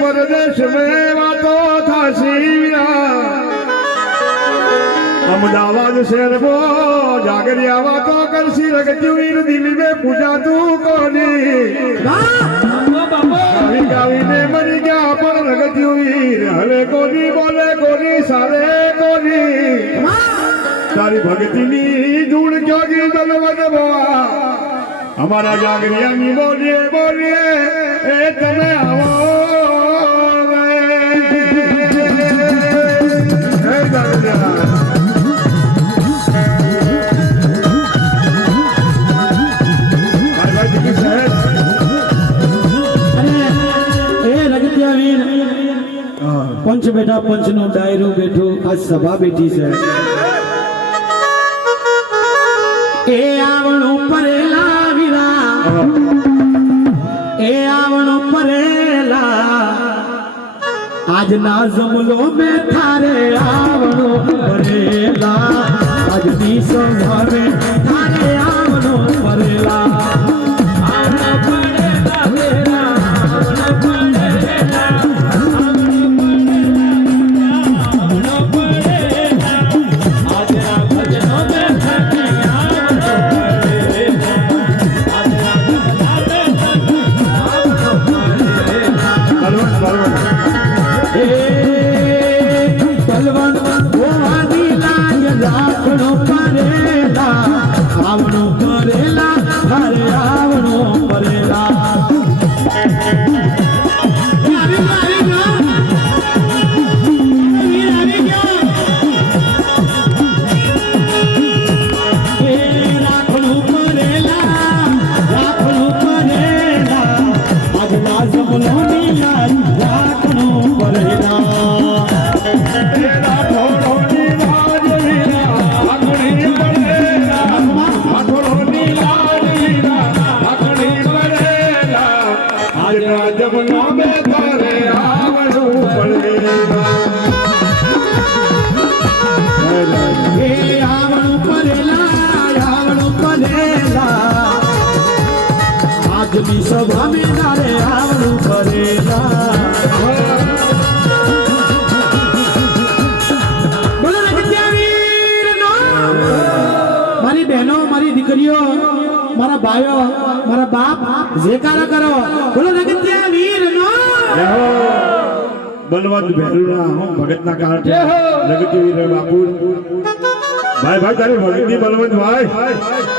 परदेश में वातो था सीरा अमदावाद शहर को जागरिया वातो कर सी रगतीवीर दिल्ली में पूजा तू कोनी गावी गावी ने मरी गया पर रगतीवीर हले कोनी बोले कोनी सारे कोनी तारी भक्ति नी धूल जोगी दलवद बोआ हमारा जागरिया नी बोलिए बोलिए ए तमे आवो पंच बेटा पंच नो डायरो बैठो आज सभा बैठी से ए आवणो परेला वीरा ए आवणो परेला आज ना जमलो में थारे आवणो परेला आज दी सभा में थारे आवणो परेला आवणो परेला मेरा आवणो परेला आवणो परेला हरे आवणो परेला सभा में नारे आवणो परेला बोलो रगतियावीर नो मारी बहनों मारी दीकरीओ मारा भाइयों मारा बाप जयकारा करो बोलो रगतियावीर नो बलवंत भैरूना हम भगत ना काटे रगतीवीर बापू भाई भाई तारी भगती बलवंत भाई